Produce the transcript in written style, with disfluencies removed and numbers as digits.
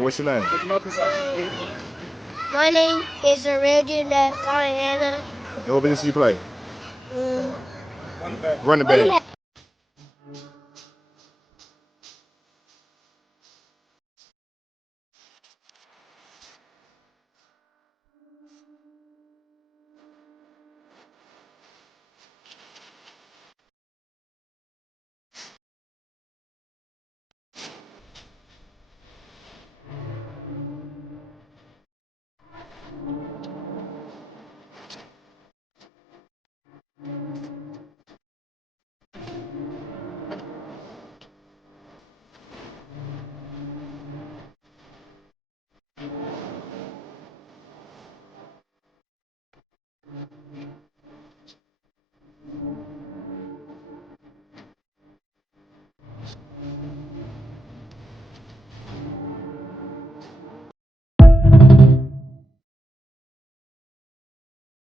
What's your name? My name is Regina Diana. And what position you play? Mm, Running back.